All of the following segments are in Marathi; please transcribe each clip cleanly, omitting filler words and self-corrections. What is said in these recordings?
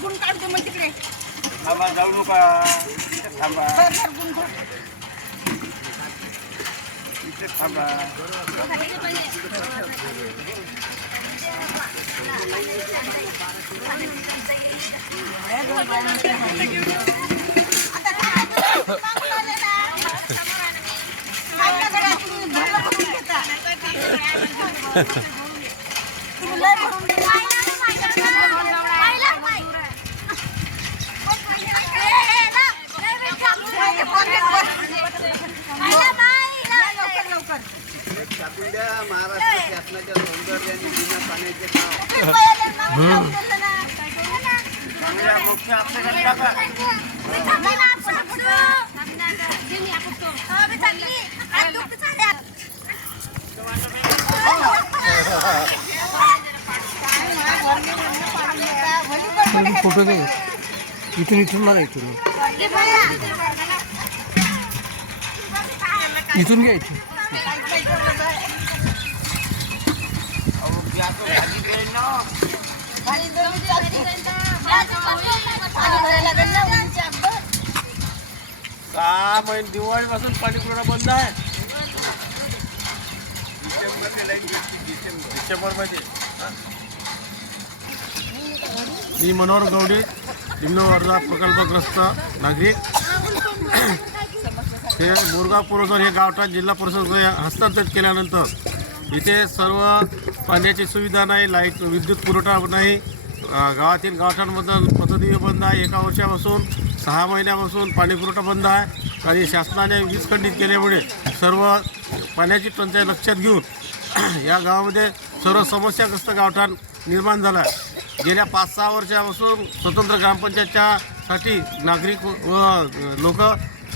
गुण काढते मग तिकडे थांबा, जाऊ नका इथे थांबा, इथे थांबा. महाराष्ट्र शासनाच्या सौंदर्याने बिना पाण्याचे गाव या मोठ्या आपल्या टाका. फोटो दे इथून इथून मला इथून इथून घ्या इथून सहा महिने दिवाळीपासून पाणी पुरवठा बंद आहे. डिसेंबरमध्ये मी मनोहर गवडे निम्न वर्धा प्रकल्पग्रस्त नागरिक. हे बोरगाव पुरवठा हे गावठाण जिल्हा परिषद हस्तांतरित केल्यानंतर इथे सर्व पाण्याची सुविधा नाही, लाईट विद्युत पुरवठा नाही. गावातील गावठाणमधून पथदिवे बंद आहे. एका वर्षापासून 6 महिन्यापासून पाणी पुरवठा बंद आहे. आणि शासनाने वीज खंडित केल्यामुळे सर्व पाण्याची टंचाई लक्षात घेऊन या गावामध्ये सर्व समस्याग्रस्त गावठाण निर्माण झाला आहे. गेल्या 5-6 वर्षापासून स्वतंत्र ग्रामपंचायतच्यासाठी नागरिक व लोक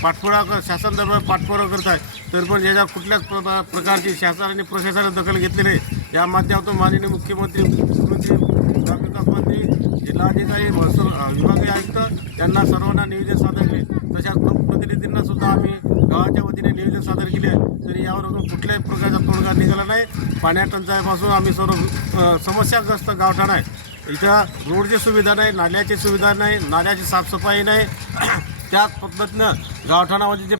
पाठपुरावा शासन दरबार पाठपुरावा करत आहेत. तर पण याच्यावर कुठल्याच प्रकारची शासन आणि प्रशासनाने दखल घेतली नाही. या माध्यमातून माननीय मुख्यमंत्री ग्रामविकास मंत्री जिल्हाधिकारी महसूल विभागीय आयुक्त यांना सर्वांना निवेदन सादर केले. तशाच लोकप्रतिनिधींना सुद्धा आम्ही गावाच्या वतीने निवेदन सादर केले आहे. तरी यावर कुठल्याही प्रकारचा तोडगा निघाला नाही. पाण्या टंचाईपासून आम्ही सर्व समस्याग्रस्त गावठाण आहे. इथं रोडची सुविधा नाही, नाल्याची सुविधा नाही, नाल्याची साफसफाई नाही. त्याच पद्धतीनं गावठाणामध्ये जे